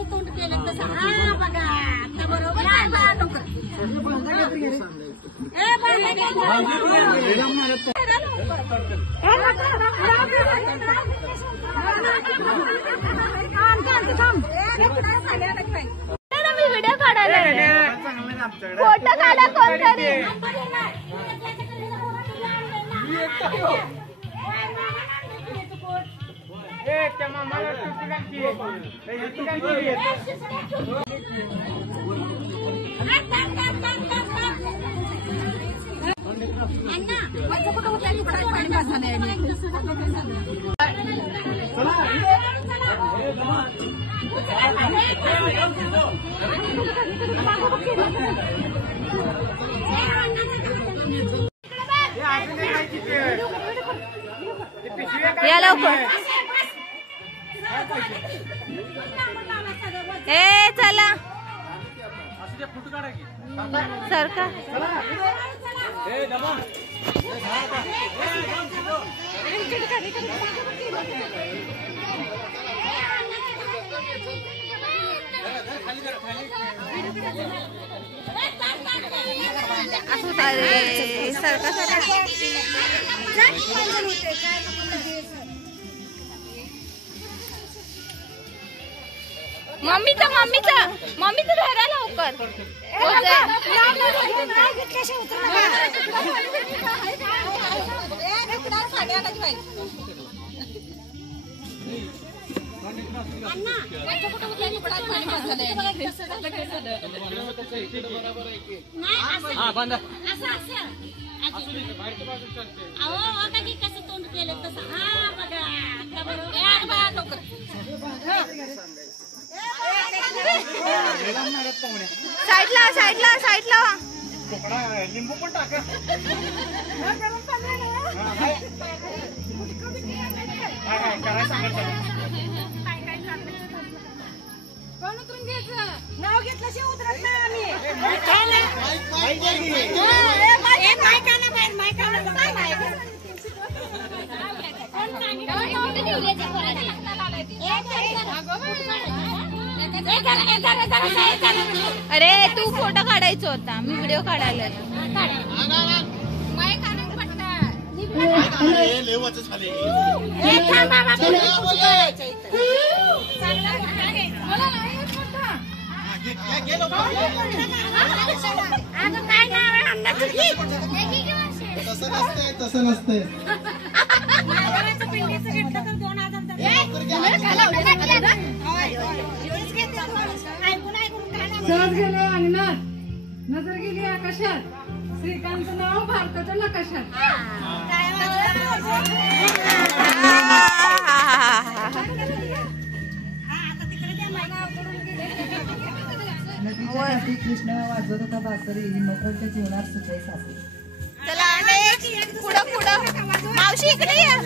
कसं तोंड केलं तसं हा बघा आता बरोबर व्हिडिओ काढायला फोटो काढा कोणतरी या लवकर चला सरका अरे सरका मम्मीचं धरा लवकर कसं तोंड केलं तसं हा बघा आता बरोबर साईडला लिंबू पण टाका काय सांगायचं नाव घेतल्याशिवाय उतरत नाही अरे तू फोटो काढायचा होता मी व्हिडिओ काढायला तसं नसतंय सहज गेले अंगणात नजर गेली आकाशात श्रीकांतचं नाव भारताच्या नकाशात नदीच्या कृष्ण वाजवत होता बासरी हिमवंताच्या जीवनात सुखे सासरी. चला पुढं मावशी इकडे या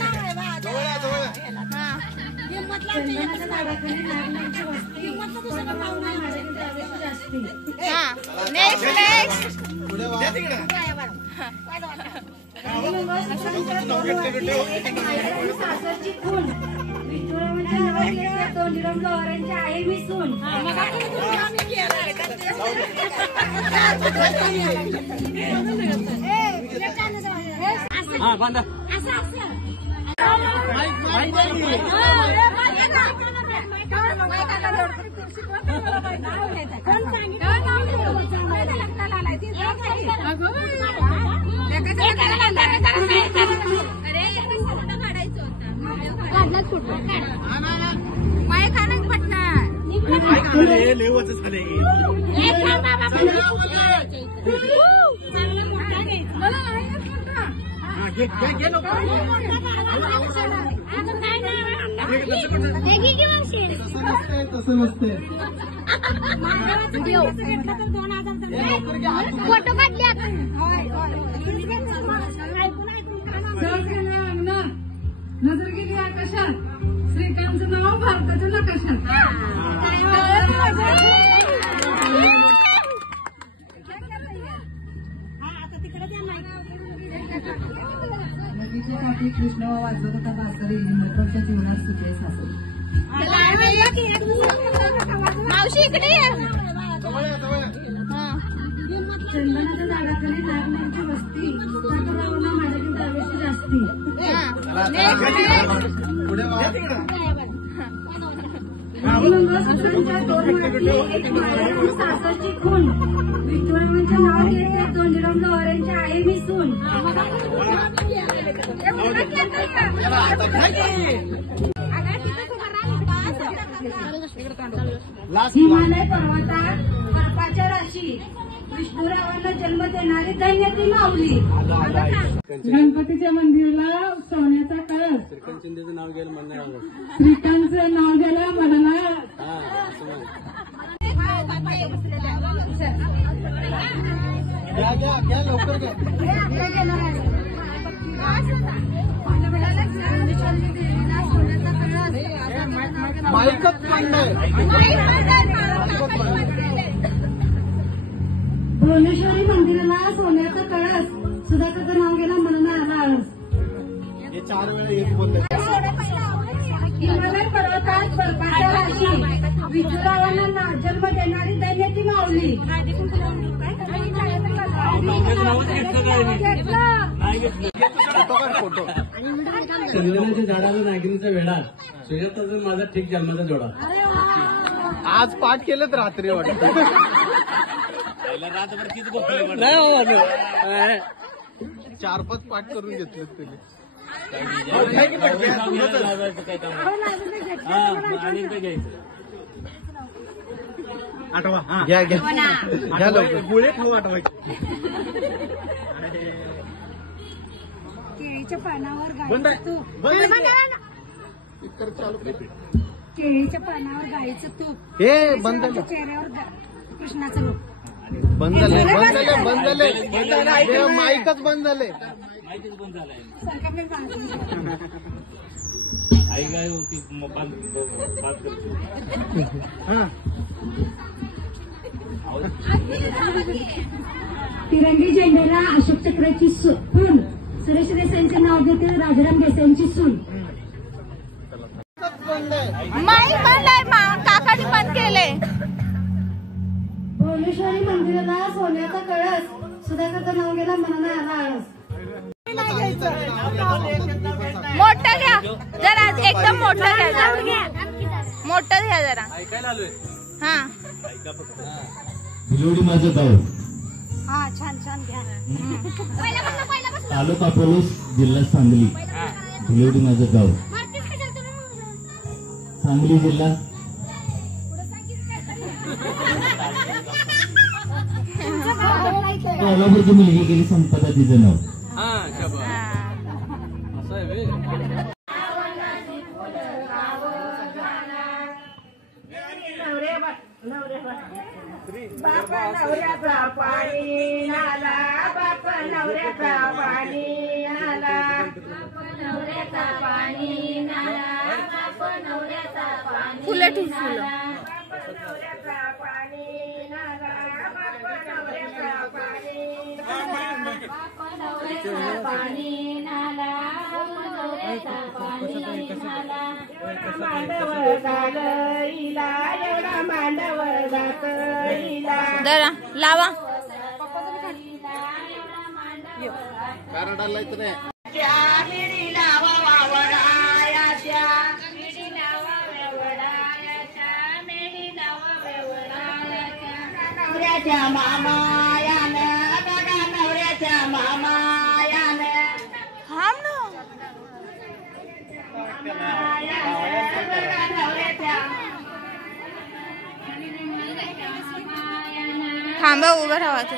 सासरची खून विठुरामाच्या नावाची तोंडीराम लोहारांची आहे मी सून तसं नसतंय फोटो काढले नजर गेली आकाशात श्रीकांतचं नाव भारताच्या नकाशात नदीच्या काठी कृष्ण वाजवत होता बासरी हिमवंताच्या जीवनात सुखे सासरी. मावशी इकडे ये. हा. चंदनाच्या झाडाखाली नागनांची वस्ती साखररावांना माझ्याकडे दावेशी जास्ती. मंगळसूत्रांच्या दोन वाटी एक माळी सासाची खून विठुरावांच्या नाव घेते दोंडीराम गवाऱ्यांची आहे मी सून. हिमालय पर्वतात बर्फाच्या राशी विष्णुरावांना जन्म देणारी धन्य ती माऊली. गणपतीच्या मंदिराला सोन्याचा कळस श्रीकांतचं नाव घ्यायला मला लवकर माईकच भुवनेश्वरी मंदिराला सोन्याचा कळस सुधाकरचं नाव गेला म्हणून आला आळस. हे 4 वेळा येत बोलले. हिमालय पर्वतात बर्फाच्या राशी विठुरावांना जन्म देणारी दैन्याची माऊली. चंदनाच्या झाडाला नागिनीचा वेढा सुजाताचा माझा ठीक जन्माचा जोडा. आज पाठ केलं रात्री वाटत. नाही हो 4-5 पाठ करून घेतलेत तुम्ही. आठवा घ्या घ्या घ्या लवकर गोळे खाऊ आठवा. केळीच्या पानावर बंद आहे. बंद आहे. केळीच्या पानावर गाईचं तूप हे बंद झालं. चेहऱ्यावर कृष्णाचं रूप. बंद झाले बंद झाले बंद झाले हे माईकच बंद झाले. आई काय होती तिरंगी झेंड्याला अशोक चक्राची खून सुरेश देसाईंचे नाव घेते राजाराम देसाईंची सून. माईक बंद काकाने बंद केले. भुवनेश्वरी मंदिराला सोन्याचा कळस सुधाकरचं नाव गेला म्हणून आला आळस. मोठं घ्या जरा एकदम मोठं घ्या जरा मोठं घ्या जरा. ऐकायला आलोय. हा भिलवडी माझं गाव हा छान छान घ्या. तालुका पोलीस जिल्हा सांगली. भिलवडी माझं गाव सांगली जिल्हा. कोल्हापूरची मुलगी गेली संपदा तिचं नाव. असं आहे बे. बापा नवऱ्याचा पाणी आला बापा नवऱ्याचा पाणी आला नवऱ्याचा पाणी आला बापा नवऱ्याचा पाणी फुलं ठेव फुलं. नवऱ्याचा पाणी आला बापा नवऱ्याचा पाणी बापा नवऱ्याचा पाणी आला नवऱ्याचा पाणी आला मांडवळ घालईला एवढा मांडवळ घातईला. जरा लावा. कारण तर नाही. नवऱ्याच्या मामायानं बघा नवऱ्याच्या मामायानं थांब ना. थांबा उभं राहायचं.